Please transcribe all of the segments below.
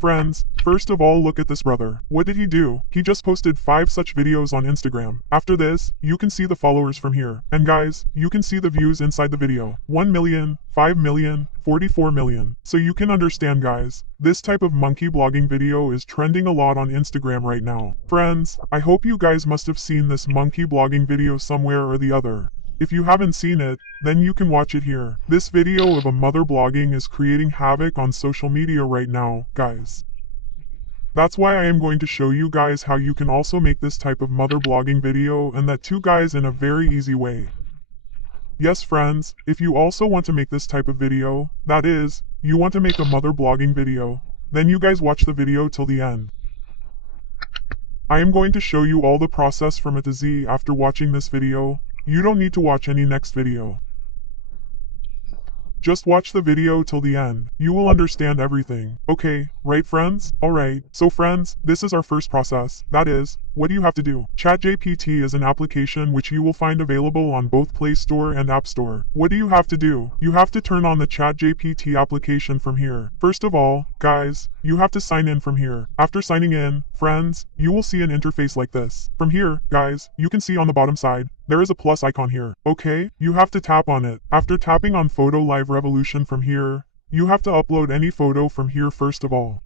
Friends, first of all look at this brother. What did he do? He just posted 5 such videos on Instagram. After this, you can see the followers from here. And guys, you can see the views inside the video. 1 million, 5 million, 44 million. So you can understand guys, this type of monkey blogging video is trending a lot on Instagram right now. Friends, I hope you guys must have seen this monkey blogging video somewhere or the other. If you haven't seen it, then you can watch it here. This video of a mother blogging is creating havoc on social media right now, guys. That's why I am going to show you guys how you can also make this type of mother blogging video, and that too guys in a very easy way. Yes friends, if you also want to make this type of video, that is, you want to make a mother blogging video, then you guys watch the video till the end. I am going to show you all the process from A to Z after watching this video. You don't need to watch any next video. Just watch the video till the end. You will understand everything. Okay, right friends? Alright, so friends, this is our first process. That is, what do you have to do? ChatGPT is an application which you will find available on both Play Store and App Store. What do you have to do? You have to turn on the ChatGPT application from here. First of all, guys, you have to sign in from here. After signing in, friends, you will see an interface like this. From here, guys, you can see on the bottom side, there is a plus icon here. Okay, you have to tap on it. After tapping on Photo Live Revolution from here, you have to upload any photo from here first of all.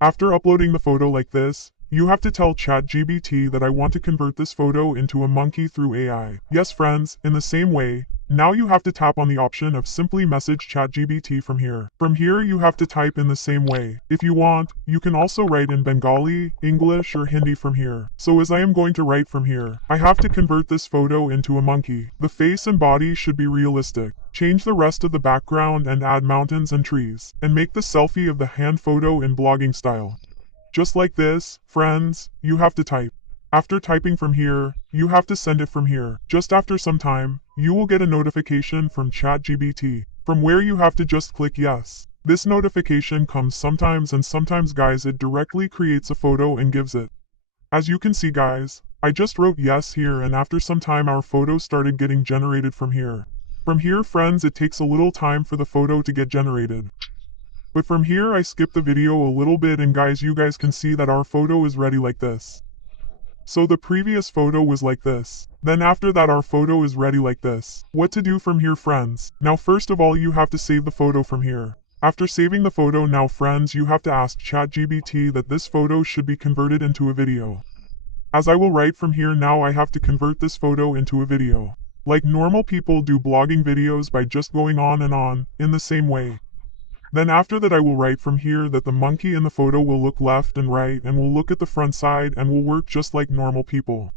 After uploading the photo like this, you have to tell ChatGPT that I want to convert this photo into a monkey through AI. Yes friends, in the same way, now you have to tap on the option of simply message ChatGPT from here. From here you have to type in the same way. If you want, you can also write in Bengali, English or Hindi from here. So as I am going to write from here, I have to convert this photo into a monkey. The face and body should be realistic. Change the rest of the background and add mountains and trees. And make the selfie of the hand photo in blogging style. Just like this, friends, you have to type. After typing from here, you have to send it from here. Just after some time, you will get a notification from ChatGPT, from where you have to just click yes. This notification comes sometimes and sometimes guys it directly creates a photo and gives it. As you can see guys, I just wrote yes here and after some time our photo started getting generated from here. From here friends it takes a little time for the photo to get generated. But from here I skip the video a little bit and guys you guys can see that our photo is ready like this. So the previous photo was like this. Then after that our photo is ready like this. What to do from here friends? Now first of all you have to save the photo from here. After saving the photo now friends you have to ask ChatGPT that this photo should be converted into a video. As I will write from here now I have to convert this photo into a video. Like normal people do blogging videos by just going on and on, in the same way. Then after that I will write from here that the monkey in the photo will look left and right and will look at the front side and will work just like normal people.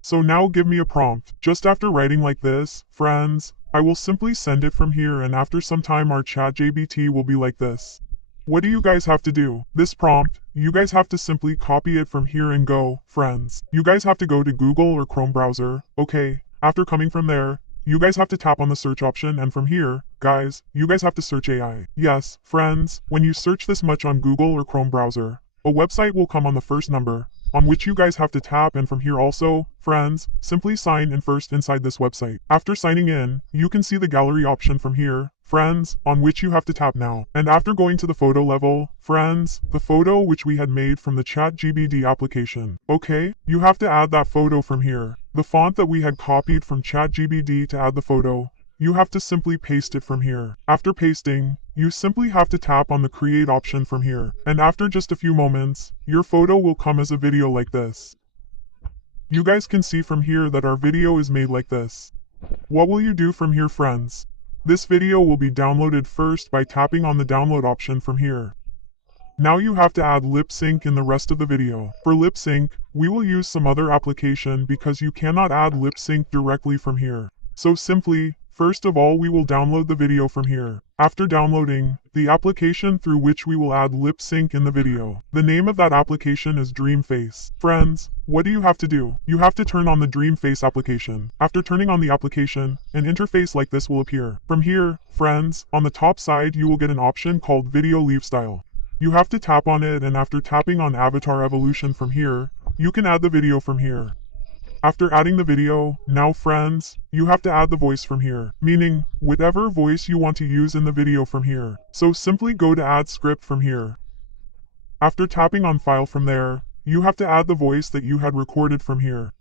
So now give me a prompt. Just after writing like this, friends, I will simply send it from here and after some time our ChatGPT will be like this. What do you guys have to do? This prompt, you guys have to simply copy it from here and go, friends. You guys have to go to Google or Chrome browser, okay. After coming from there, you guys have to tap on the search option and from here, guys, you guys have to search AI. Yes, friends, when you search this much on Google or Chrome browser, a website will come on the first number, on which you guys have to tap and from here also, friends, simply sign in first inside this website. After signing in, you can see the gallery option from here, friends, on which you have to tap now. And after going to the photo level, friends, the photo which we had made from the ChatGPT application. Okay, you have to add that photo from here. The font that we had copied from ChatGPT to add the photo, you have to simply paste it from here. After pasting, you simply have to tap on the create option from here. And after just a few moments, your photo will come as a video like this. You guys can see from here that our video is made like this. What will you do from here friends? This video will be downloaded first by tapping on the download option from here. Now you have to add lip sync in the rest of the video. For lip sync, we will use some other application because you cannot add lip sync directly from here. So simply, first of all we will download the video from here. After downloading, the application through which we will add lip sync in the video. The name of that application is Dreamface. Friends, what do you have to do? You have to turn on the Dreamface application. After turning on the application, an interface like this will appear. From here, friends, on the top side you will get an option called Video Leave Style. You have to tap on it and after tapping on Avatar Evolution from here, you can add the video from here. After adding the video, now friends, you have to add the voice from here, meaning, whatever voice you want to use in the video from here. So simply go to add script from here. After tapping on file from there, you have to add the voice that you had recorded from here.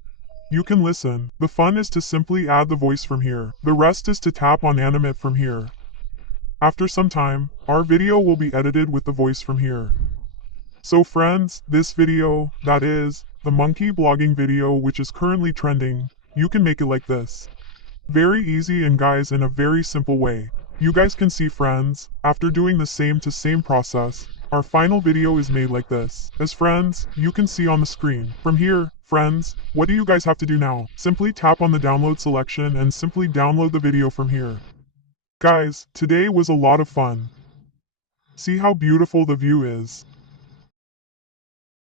You can listen. The fun is to simply add the voice from here. The rest is to tap on animate from here. After some time, our video will be edited with the voice from here. So friends, this video, that is, the monkey blogging video which is currently trending, you can make it like this. Very easy and guys in a very simple way. You guys can see friends, after doing the same to same process, our final video is made like this. As friends, you can see on the screen. From here, friends, what do you guys have to do now? Simply tap on the download selection and simply download the video from here. Guys, today was a lot of fun. See how beautiful the view is.